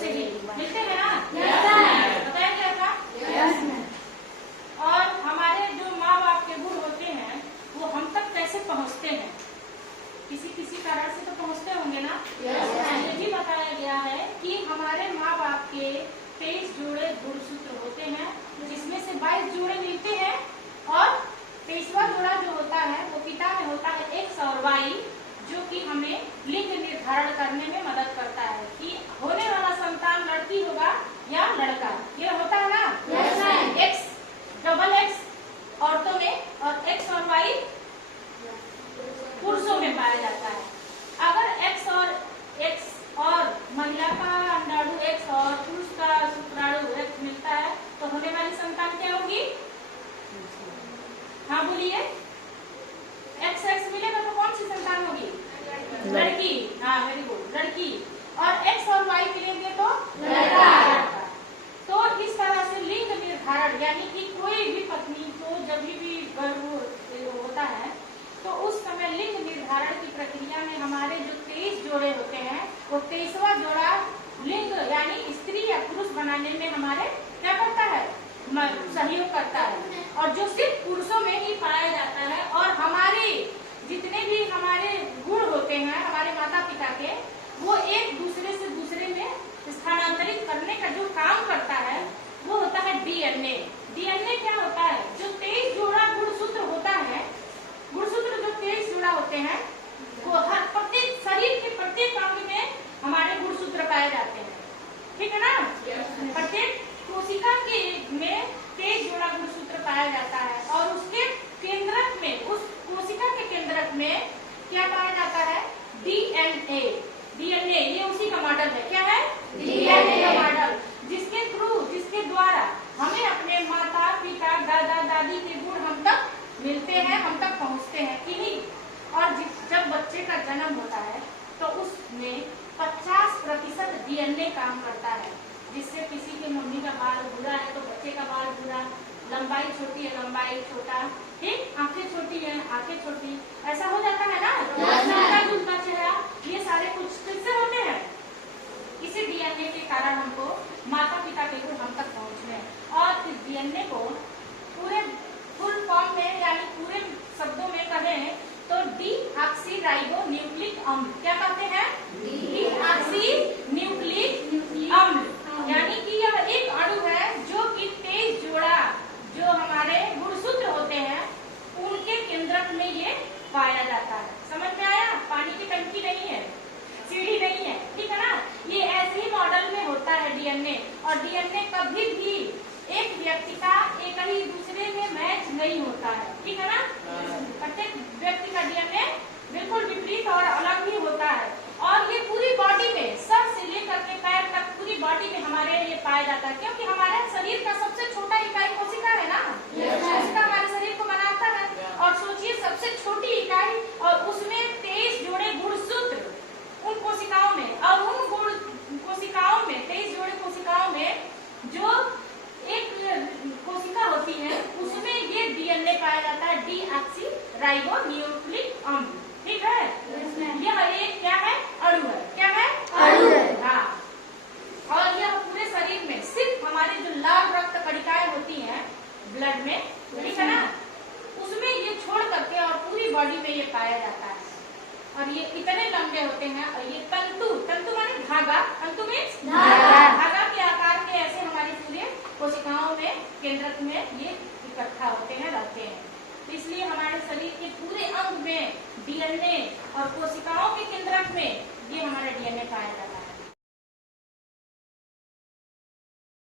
से ही मिलते हैं ना? बताया क्या था? और हमारे जो माँ बाप के गुण होते हैं वो हम तक कैसे पहुँचते हैं? किसी कारण से तो पहुँचते होंगे ना? ये भी बताया गया है कि हमारे माँ बाप के 23 जोड़े गुणसूत्र होते हैं, जिसमें से 22 जोड़े मिलते हैं और 23वां जोड़ा जो होता है वो पिता में होता है X और Y, जो कि हमें लिंग निर्धारण करने में मदद करता है कि होने वाला संतान लड़की होगा या लड़का। ये होता है ना? X डबल X औरतों में और X और Y पुरुषों में पाया जाता है। अगर X और महिला का अंडाणु X और पुरुष का शुक्राणु X मिलता है तो होने वाली संतान क्या होगी? हाँ बोलिए। X मिलेगा तो कौन सी संतान होगी? लड़की। हाँ वेरी गुड, लड़की। और X और Y मिलेंगे तो लड़का। तो इस तरह से लिंग निर्धारण, यानी कि कोई भी पत्नी को जब भी गर्भ होता है तो उस समय लिंग निर्धारण की प्रक्रिया में हमारे जो 23 जोड़े होते हैं वो 23वां जोड़ा लिंग यानी स्त्री या पुरुष बनाने में हमारे क्या करता है? सहयोग करता है, और जो सिर्फ पुरुषों में ही पाया जाता है। और हमारे जितने भी हमारे गुण होते हैं हमारे माता पिता के, वो एक दूसरे से दूसरे में स्थानांतरित करने का जो काम करता है वो होता है DNA। DNA क्या होता है? जो 23 जोड़ा गुणसूत्र होता है, गुणसूत्र जो 23 जोड़ा होते हैं वो हर प्रत्येक शरीर के प्रत्येक अंग में हमारे गुणसूत्र पाए जाते हैं, ठीक है ना? प्रत्येक कोशिका के में 23 जोड़ा गुणसूत्र पाया जाता है और उसके केंद्रक में, उस कोशिका के केंद्रक में क्या पाया जाता है? DNA। ये उसी का मॉडल है। क्या है? DNA का मॉडल, जिसके द्वारा हमें अपने माता पिता दादा दादी के गुण हम तक मिलते हैं, हम तक पहुंचते हैं कि नहीं? और जब बच्चे का जन्म होता है तो उसमें 50% DNA काम करता है, जिससे किसी के मम्मी का बाल भूरा है तो बच्चे का बाल भूरा, लंबाई छोटी है लंबाई छोटा, ठीक, आंखें छोटी है आंखें छोटी, ऐसा हो जाता है ना? मिलता जुलता चेहरा, ये सारे कुछ किससे होते हैं? इसी DNA के कारण हमको माता पिता के गुण हम तक पहुँचने हैं। और इस DNA को पूरे फुल फॉर्म में यानी पूरे शब्दों में कहें तो डीऑक्सीराइबो न्यूक्लिक अम्ल। क्या कहते हैं? डीऑक्सी न्यूक्लिक अम्ल, यानी कि यह एक अणु है जो कि 23 जोड़ा जो हमारे गुणसूत्र होते हैं उनके केंद्रक में ये पाया जाता है। समझ में आया? पानी की टंकी नहीं है, सीढ़ी नहीं है, ठीक है ना? ये ऐसे ही मॉडल में होता है DNA। और DNA कभी भी एक व्यक्ति का एक ही दूसरे में मैच नहीं होता है, ठीक है ना? प्रत्येक व्यक्ति का DNA बिल्कुल विपरीत और अलग ही होता है। और ये पूरी बॉडी में, सर से लेकर के पैर तक पूरी बॉडी में हमारे ये पाया जाता है, क्योंकि हमारे शरीर का सबसे छोटा इकाई कोशिका है ना? कोशिका हमारे शरीर को बनाता है। और सोचिए सबसे छोटी इकाई और उसमें 23 जोड़े गुणसूत्र उन कोशिकाओं में, और उन गुण कोशिकाओं में 23 जोड़े कोशिकाओं में जो एक कोशिका होती है उसमें ये DNA पाया जाता है, डीऑक्सीराइबो न्यूक्लिक अम्ल, ठीक है? यह एक क्या है? अणु है। क्या है? अणु है। हाँ। और यह पूरे शरीर में सिर्फ हमारे जो लाल रक्त कणिकाएं होती हैं ब्लड में, ठीक है ना, उसमें ये छोड़ करके और पूरी बॉडी में ये पाया जाता है। और ये इतने लंबे होते हैं, और ये तंतु माने धागा, तंतु मीन्स धागा के आकार के ऐसे हमारी पूरे कोशिकाओं में केंद्रक में ये इकट्ठा होते हैं, रहते हैं। तो इसलिए हमारे शरीर के पूरे अंग में DNA और कोशिकाओं के केंद्रक में ये हमारा DNA पाया जाता है।